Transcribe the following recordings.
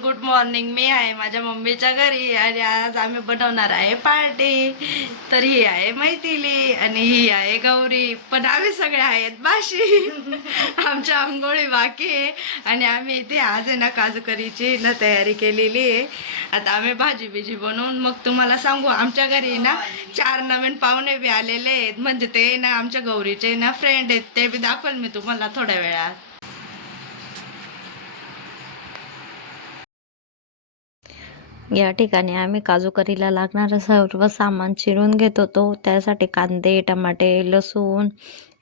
Morning मी आहे माझ्या मम्मीच्या घरी आणि आज आम्ही बनवणार आहे पार्टी. तर ही आहे मैथिली आणि ही आहे गौरी. पण आम्ही सगळे आहेत बाशी आमच्या आंघोळी बाकी आहे. आणि आम्ही इथे आज आहे ना काजूकरीची ना तयारी केलेली आहे. आता आम्ही भाजी बिजी बनवून मग तुम्हाला सांगू आमच्या घरी ना चार नवीन पाहुणे बी आलेले आहेत. म्हणजे ते ना आमच्या गौरीचे ना फ्रेंड आहेत. ते बी दाखवेल मी तुम्हाला थोड्या वेळात. या ठिकाणी आम्ही काजू करीला लागणारं सर्व सामान चिरून घेत होतो त्यासाठी कांदे टमाटे लसूण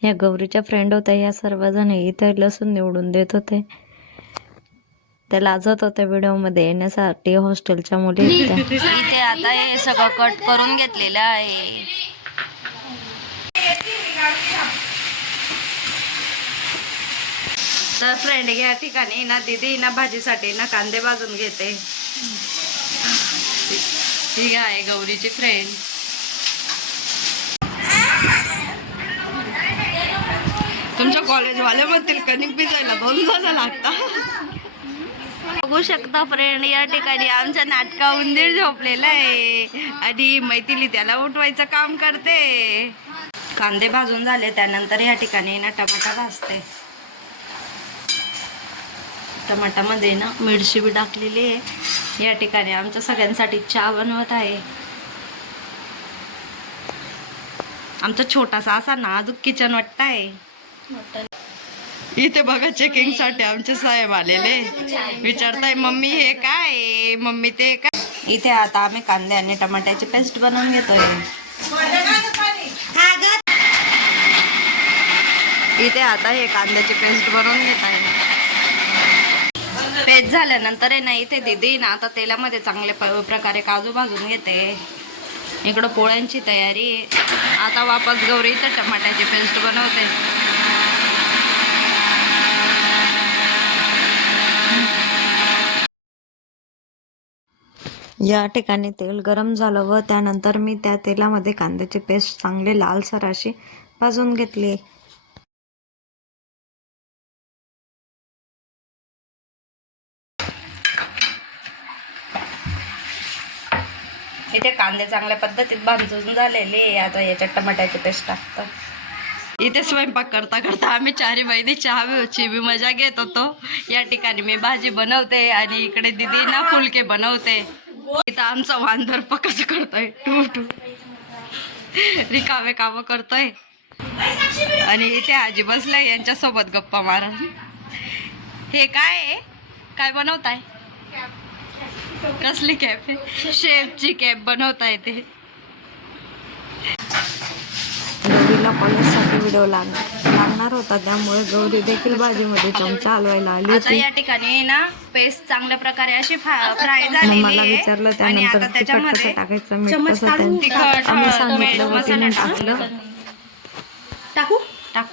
या गौरीच्या फ्रेंड होत्या या सर्वजण इथे लसूण निवडून देत होते. त्या लाजत होत्या व्हिडिओमध्ये येण्यासाठी हॉस्टेलच्या मुली इथे. आता हे सगळं कट करून घेतलेलं आहे. तर फ्रेंड या ठिकाणी ना दीदी ना भाजीसाठी ना कांदे भाजून घेते. ही आहे गौरीची फ्रेंड. तुमच्या कॉलेजवाले म्हणतील कणिक भिजायला दोन जण लागता बघू शकता फ्रेंड या ठिकाणी आमच्या नाटका उंदीर झोपलेला आहे. आणि मैथिली त्याला उठवायचं काम करते. कांदे भाजून झाले त्यानंतर या ठिकाणी ना टमाटा भाजते. टमाटामध्ये ना मिरची बी टाकलेली आहे. या ठिकाणी आमच्या सगळ्यांसाठी चहा बनवत आहे. आमचा छोटासा असा नाजूक किचन वाटत आहे इथे बघा चेकिंगसाठी आमचे साहेब आलेले. विचारताय मम्मी हे काय मम्मी ते काय? इथे आता आम्ही कांदे आणि टमाट्याची पेस्ट बनवून घेतोय. इथे आता हे कांद्याची पेस्ट बनवून घेत आहे. पेस्ट झाल्यानंतर आहे ना इथे दिदी ना आता तेलामध्ये चांगले प- प्रकारे काजू भाजून घेते. इकडं पोळ्यांची तयारी. आता वापस गौरी इथं टमाट्याची पेस्ट बनवते. या ठिकाणी तेल गरम झालं व त्यानंतर मी त्या तेलामध्ये कांद्याची पेस्ट चांगले लालसर अशी भाजून घेतली. इथे कांदे चांगल्या पद्धतीत भाजून झालेले आता याच्यात टमाट्याची पेस्ट टाकतो. इथे स्वयंपाक करता करता आम्ही चारी बहिणी चहाची बी मजा घेत होतो. या ठिकाणी मी भाजी बनवते आणि इकडे दिदी ना फुलके बनवते. इथं आमचा वांदर कसं करतोय. टू टू. रिकामे कामं करतोय. आणि इथे आजी बसलाय यांच्यासोबत गप्पा मारत. हे काय काय बनवताय? कसली कॅप आहे? शेफची कॅप बनवता येते. गौरीला कॉलेजसाठी व्हिडिओ लागणार? लागणार होता त्यामुळे गौरी देखील भाजीमध्ये चमचा हलवायला आली आता होती. या ठिकाणी ना पेस्ट चांगल्या प्रकारे अशी फ्राय झालेली मला आहे. विचारलं आणि त्यानंतर आता तिखट कसं त्याच्यामध्ये टाकायचं मीठ कसं त्या- तिखट आम्ही हळद, सांगितलं मीठ, व मसाला तिने टाकलं टाकलं. टाकू? टाक.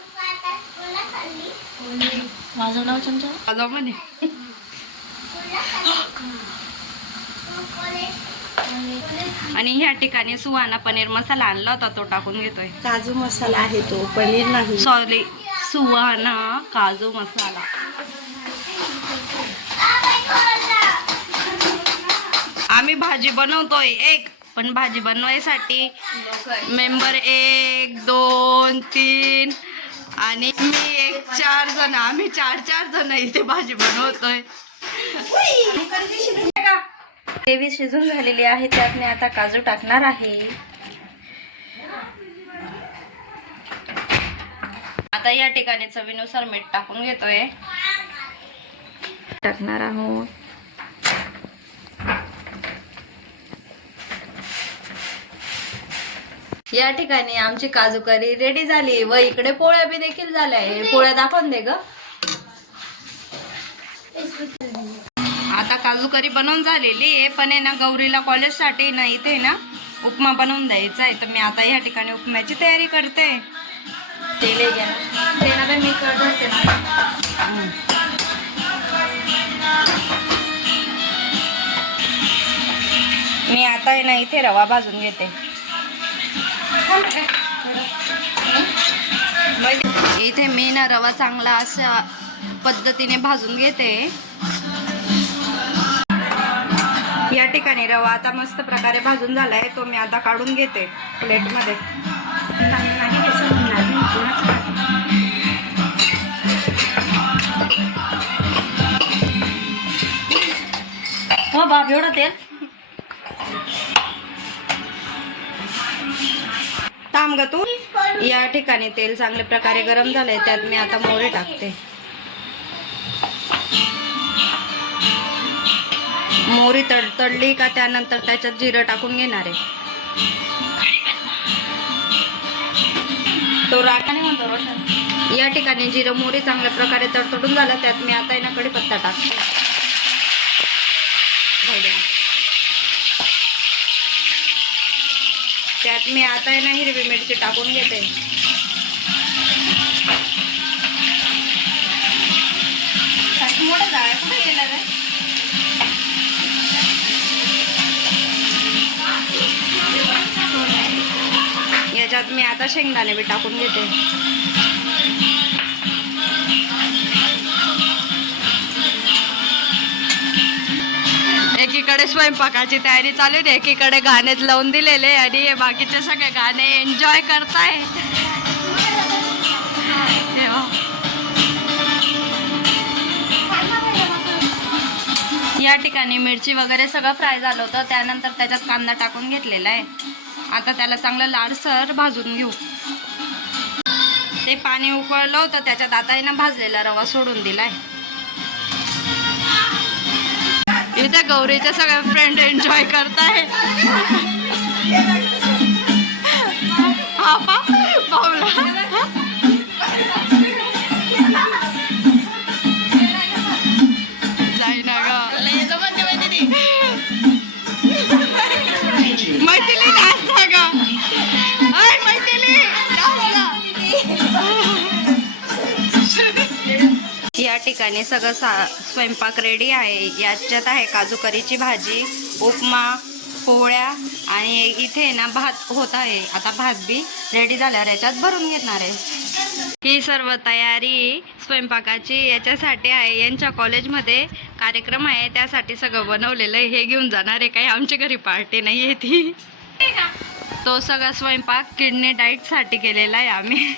माझं नाव चमचा? माझा म्हणे आणि ह्या ठिकाणी सुहाना पनीर मसाला आणला होता तो टाकून घेतोय. काजू मसाला आहे तो पनीर नाही. सॉरी सुहाना काजू मसाला. आम्ही भाजी बनवतोय एक पण भाजी बनवायसाठी मेंबर एक दोन तीन आणि मी एक चार जण आम्ही चार चार जण इथे भाजी बनवतोय. ग्रेव्ही शिजून झालेली आहे त्यात मी आता काजू टाकणार आहे. आता या ठिकाणी चवीनुसार मीठ टाकून घेतोय. टाकणार आहोत. या ठिकाणी आमची काजू करी रेडी झाली व इकडे पोळ्या बी देखील झाल्या. आहे पोळ्या दाखवून दे ग. आता काजू करी बनवून झालेली आहे पण आहे ना गौरीला कॉलेजसाठी ना इथे ना उपमा बनवून द्यायचा आहे तर मी आता या ठिकाणी उपम्याची तयारी करते तेल घ्या. ते मी करते ना. मी आता आहे ना इथे रवा भाजून घेते इथे मी ना रवा चांगला अशा पद्धतीने भाजून घेते या ठिकाणी रवा आता मस्त प्रकारे भाजून झालाय तो मी आता काढून घेते प्लेटमध्ये. हो बाप एवढं तेल? थांब ग तू. या ठिकाणी तेल चांगल्या प्रकारे गरम झालंय त्यात मी आता मोहरी टाकते. मोहरी तडतडली का त्यानंतर त्याच्यात जिरं टाकून घेणार आहे. तो राख आणि म्हणतो रोशन? या ठिकाणी जिरं मोहरी चांगल्या प्रकारे तडतडून झाला त्यात मी आता आहे ना कढीपत्ता टाकते. त्यात मी आता आहे ना हिरवी मिरची टाकून घेते. त्याच्यात मी आता शेंगदाणे बी टाकून घेते. एकीकडे स्वयंपाकाची तयारी चालू आहे एकीकडे गाणेच लावून दिलेले आणि बाकीचे सगळे गाणे एन्जॉय करताय. या ठिकाणी मिरची वगैरे सगळं फ्राय झालं होतं त्यानंतर त्याच्यात कांदा टाकून घेतलेला आहे. आता त्याला चांगलं लाडसर भाजून घेऊ. ते पाणी उकळलं होतं त्याच्यात आता आहे ना भाजलेला रवा सोडून दिलाय. इथे गौरीच्या सगळ्या फ्रेंड एन्जॉय करताय. हा पा पावला या ठिकाणी सगळं सा स्वयंपाक रेडी आहे. याच्यात आहे काजू करीची भाजी उपमा पोळ्या आणि इथे ना भात होत आहे. आता भात बी रेडी झाल्यावर याच्यात भरून घेणार आहे. ही सर्व तयारी स्वयंपाकाची याच्यासाठी आहे. यांच्या कॉलेजमध्ये कार्यक्रम आहे. त्यासाठी सगळं बनवलेलं आहे. हे घेऊन जाणार आहे. काही आमच्या घरी पार्टी नाही आहे ती. तो सगळा स्वयंपाक किडनी डाईटसाठी केलेला आहे आम्ही.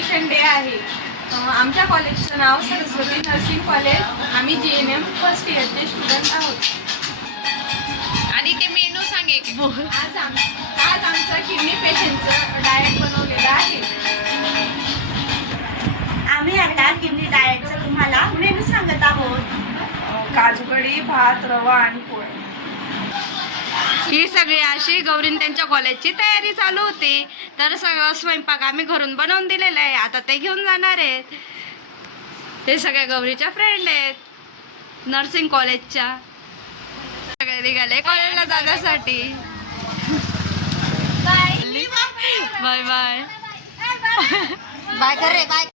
न्यूट्रिशन डे आहे. आमच्या कॉलेजचं नाव सरस्वती नर्सिंग कॉलेज. आम्ही जी एन एम फर्स्ट इयरचे स्टुडंट आहोत. आणि ते मेनू सांगे. आज आम आज आमचं किडनी पेशंटचं डाएट बनवलेलं आहे. आम्ही आता किडनी डाएटचं तुम्हाला मेनू सांगत आहोत. काजू कढी भात रवा आणि पोळे ही सगळी अशी गौरीन त्यांच्या कॉलेजची तयारी चालू होती. तर सगळं स्वयंपाक आम्ही घरून बनवून दिलेला आहे. आता ते घेऊन जाणार आहेत. ते सगळ्या गौरीच्या फ्रेंड आहेत. नर्सिंग कॉलेजच्या सगळे निघाले कॉलेजला जाण्यासाठी. बाय बाय बाय कर रे बाय